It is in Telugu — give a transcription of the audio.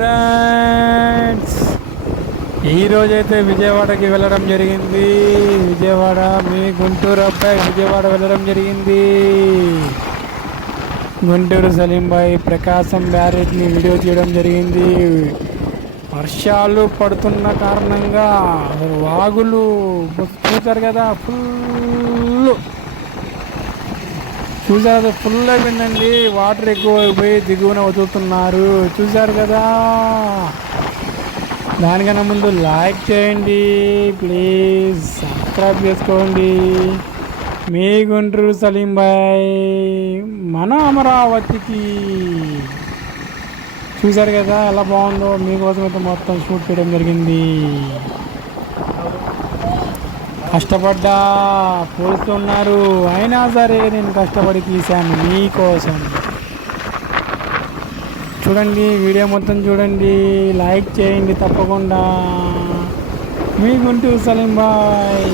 ఫ్రెండ్స్, ఈరోజైతే విజయవాడకి వెళ్ళడం జరిగింది. విజయవాడ మీ గుంటూరు అబ్బాయి విజయవాడ వెళ్ళడం జరిగింది. గుంటూరు సలీంబాయి ప్రకాశం బ్యారేజ్ని వీడియో తీయడం జరిగింది. వర్షాలు పడుతున్న కారణంగా వాగులు చూసారు కదా, ఫుల్ అయిపోయిందండి. వాటర్ ఎక్కువ అయిపోయి దిగువన వదులుతున్నారు. చూసారు కదా. దానికన్నా ముందు లైక్ చేయండి ప్లీజ్, సబ్స్క్రైబ్ చేసుకోండి. మీ గుంటూరు సలీంబాయ్ మన అమరావతికి. చూసారు కదా ఎలా బాగుందో. మీకోసం అయితే మొత్తం షూట్ చేయడం జరిగింది. కష్టపడ్డా, పోలీసులు ఉన్నారు, అయినా సరే నేను కష్టపడి తీశాను మీకోసం. చూడండి, వీడియో మొత్తం చూడండి, లైక్ చేయండి తప్పకుండా. మీ గుంటూరు సలీంబాయ్.